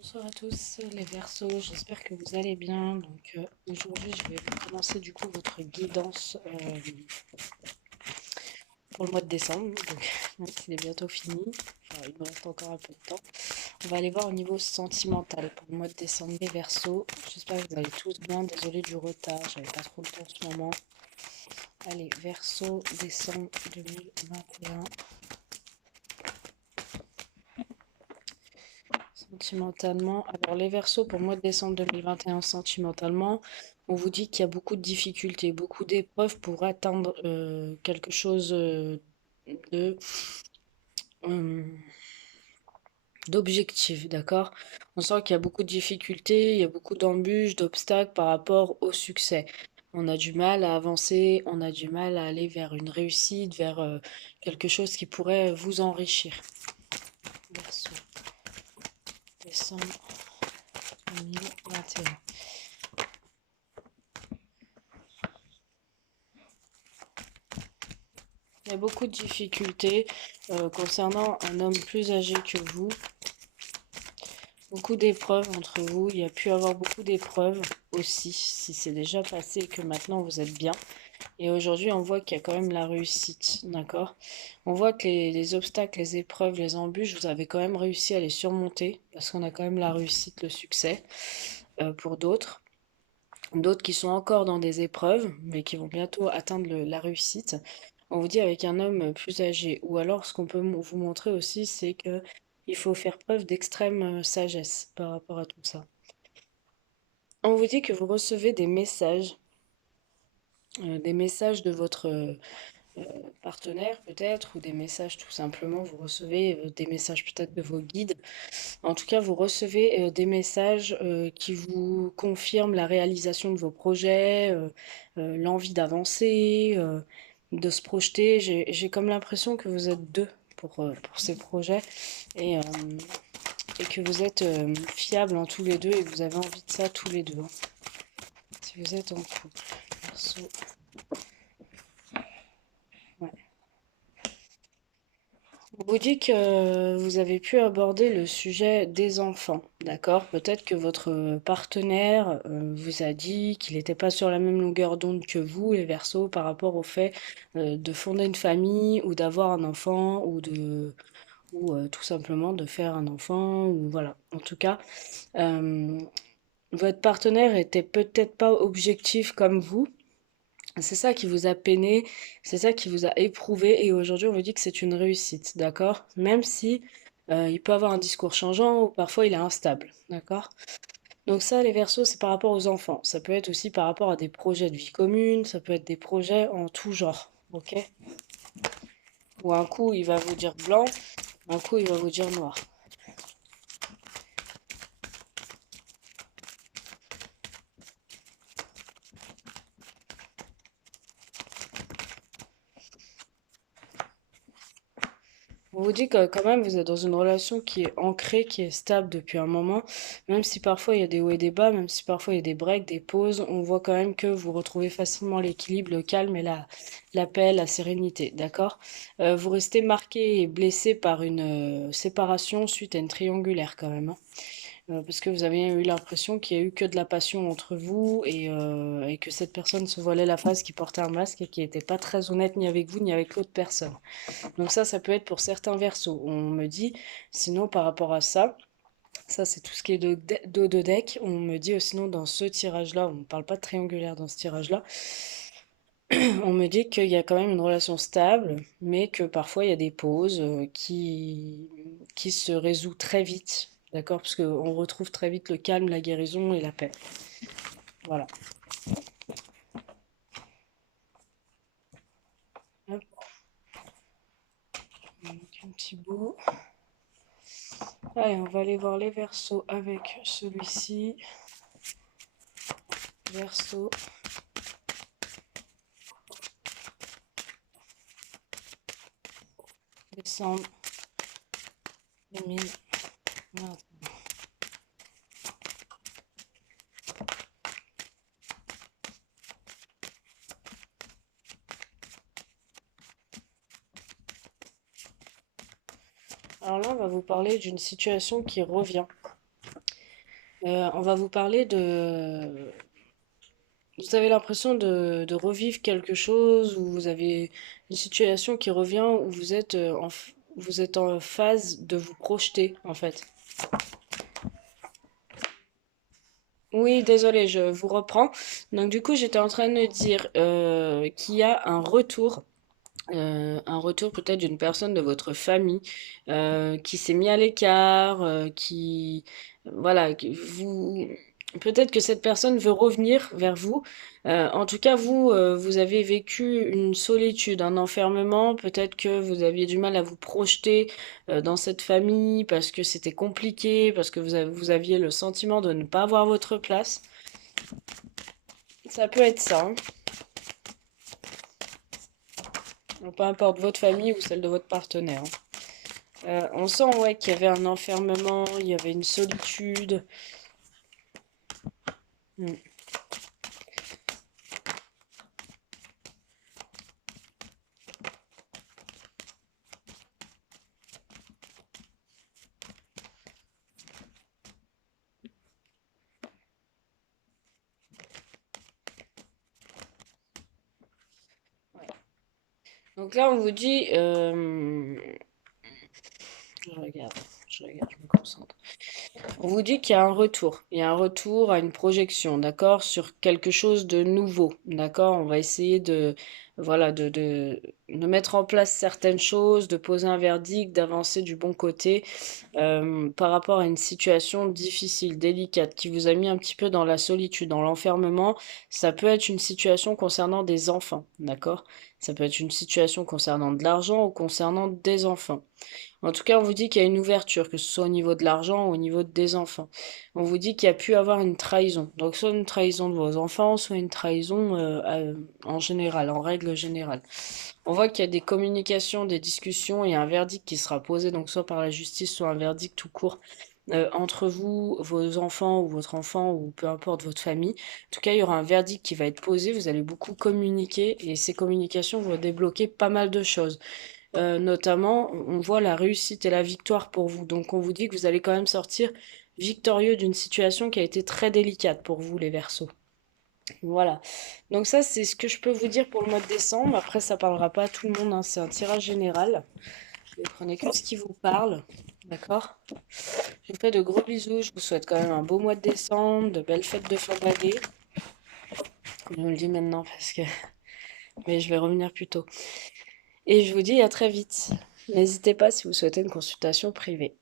Bonsoir à tous les Verseaux, j'espère que vous allez bien. Aujourd'hui je vais commencer du coup votre guidance pour le mois de décembre. Donc il est bientôt fini, enfin il me reste encore un peu de temps. On va aller voir au niveau sentimental pour le mois de décembre les Verseaux. J'espère que vous allez tous bien, désolée du retard, j'avais pas trop le temps en ce moment. Allez, Verseaux, décembre 2021. Sentimentalement, alors les Verseaux pour le mois de décembre 2021, sentimentalement, on vous dit qu'il y a beaucoup de difficultés, beaucoup d'épreuves pour atteindre quelque chose de euh, d'objectif, d'accord? On sent qu'il y a beaucoup de difficultés, il y a beaucoup d'embûches, d'obstacles par rapport au succès. On a du mal à avancer, on a du mal à aller vers une réussite, vers quelque chose qui pourrait vous enrichir. Verseau, décembre 2021. Il y a beaucoup de difficultés concernant un homme plus âgé que vous. Beaucoup d'épreuves entre vous. Il y a pu avoir beaucoup d'épreuves aussi, si c'est déjà passé et que maintenant vous êtes bien. Et aujourd'hui, on voit qu'il y a quand même la réussite, d'accord? On voit que les obstacles, les épreuves, les embûches, vous avez quand même réussi à les surmonter, parce qu'on a quand même la réussite, le succès pour d'autres. D'autres qui sont encore dans des épreuves, mais qui vont bientôt atteindre la réussite. On vous dit avec un homme plus âgé. Ou alors, ce qu'on peut vous montrer aussi, c'est que il faut faire preuve d'extrême sagesse par rapport à tout ça. On vous dit que vous recevez des messages de votre partenaire peut-être, ou des messages tout simplement. Vous recevez des messages peut-être de vos guides. En tout cas, vous recevez des messages qui vous confirment la réalisation de vos projets, l'envie d'avancer, de se projeter. J'ai comme l'impression que vous êtes deux pour ces projets et, euh, et que vous êtes fiables en tous les deux et que vous avez envie de ça tous les deux, hein. Si vous êtes en couple, perso, ouais. On vous dit que vous avez pu aborder le sujet des enfants, d'accord? Peut-être que votre partenaire vous a dit qu'il n'était pas sur la même longueur d'onde que vous, les Verseaux, par rapport au fait de fonder une famille ou d'avoir un enfant ou tout simplement de faire un enfant ou voilà. En tout cas, euh, votre partenaire était peut-être pas objectif comme vous. C'est ça qui vous a peiné, c'est ça qui vous a éprouvé, et aujourd'hui on vous dit que c'est une réussite, d'accord? Même si il peut avoir un discours changeant ou parfois il est instable, d'accord? Donc ça, les Verseaux, c'est par rapport aux enfants. Ça peut être aussi par rapport à des projets de vie commune, ça peut être des projets en tout genre, ok? Ou un coup il va vous dire blanc, un coup il va vous dire noir. On vous dit que quand même vous êtes dans une relation qui est ancrée, qui est stable depuis un moment, même si parfois il y a des hauts et des bas, même si parfois il y a des breaks, des pauses, on voit quand même que vous retrouvez facilement l'équilibre, le calme et la paix, la sérénité, d'accord? Vous restez marqué et blessé par une séparation suite à une triangulaire quand même, hein. Parce que vous avez eu l'impression qu'il y a eu que de la passion entre vous et que cette personne se voilait la face, qui portait un masque et qui n'était pas très honnête ni avec vous ni avec l'autre personne. Donc ça peut être pour certains versos. On me dit, sinon par rapport à ça, ça c'est tout ce qui est dos de deck. On me dit sinon dans ce tirage-là, on ne parle pas de triangulaire dans ce tirage-là, on me dit qu'il y a quand même une relation stable, mais que parfois il y a des pauses qui se résout très vite. D'accord? Parce qu'on retrouve très vite le calme, la guérison et la paix. Voilà. Hop, donc un petit bout. Allez, on va aller voir les versos avec celui-ci. Verso, décembre 2020. Alors là, on va vous parler d'une situation qui revient. On va vous parler de... Vous avez l'impression de revivre quelque chose, ou vous avez une situation qui revient, où vous êtes en phase de vous projeter, en fait. Oui, désolé, je vous reprends. Donc du coup, j'étais en train de dire qu'il y a un retour peut-être d'une personne de votre famille qui s'est mis à l'écart, qui, voilà, peut-être que cette personne veut revenir vers vous. En tout cas, vous, vous avez vécu une solitude, un enfermement. Peut-être que vous aviez du mal à vous projeter dans cette famille parce que c'était compliqué, parce que vous aviez le sentiment de ne pas avoir votre place. Ça peut être ça, hein. Donc, peu importe votre famille ou celle de votre partenaire, hein. On sent ouais, qu'il y avait un enfermement, il y avait une solitude. Mm. Ouais. Donc là, on vous dit, je regarde, je me concentre. On vous dit qu'il y a un retour. Il y a un retour à une projection, d'accord, sur quelque chose de nouveau, d'accord? On va essayer de, voilà, de mettre en place certaines choses, de poser un verdict, d'avancer du bon côté par rapport à une situation difficile, délicate, qui vous a mis un petit peu dans la solitude, dans l'enfermement. Ça peut être une situation concernant des enfants, d'accord? Ça peut être une situation concernant de l'argent ou concernant des enfants. En tout cas, on vous dit qu'il y a une ouverture, que ce soit au niveau de l'argent ou au niveau des enfants. On vous dit qu'il y a pu avoir une trahison. Donc, soit une trahison de vos enfants, soit une trahison en général, en règle générale. On voit qu'il y a des communications, des discussions et un verdict qui sera posé, donc soit par la justice, soit un verdict tout court entre vous, vos enfants ou votre enfant ou peu importe votre famille. En tout cas, il y aura un verdict qui va être posé. Vous allez beaucoup communiquer et ces communications vont débloquer pas mal de choses. Notamment, on voit la réussite et la victoire pour vous. Donc, on vous dit que vous allez quand même sortir victorieux d'une situation qui a été très délicate pour vous, les Verseaux. Voilà. Donc ça, c'est ce que je peux vous dire pour le mois de décembre. Après, ça parlera pas à tout le monde, hein. C'est un tirage général. Vous prenez que ce qui vous parle. D'accord? Je vous fais de gros bisous. Je vous souhaite quand même un beau mois de décembre, de belles fêtes de fin d'année. Je vous le dis maintenant parce que... Mais je vais revenir plus tôt. Et je vous dis à très vite. N'hésitez pas si vous souhaitez une consultation privée.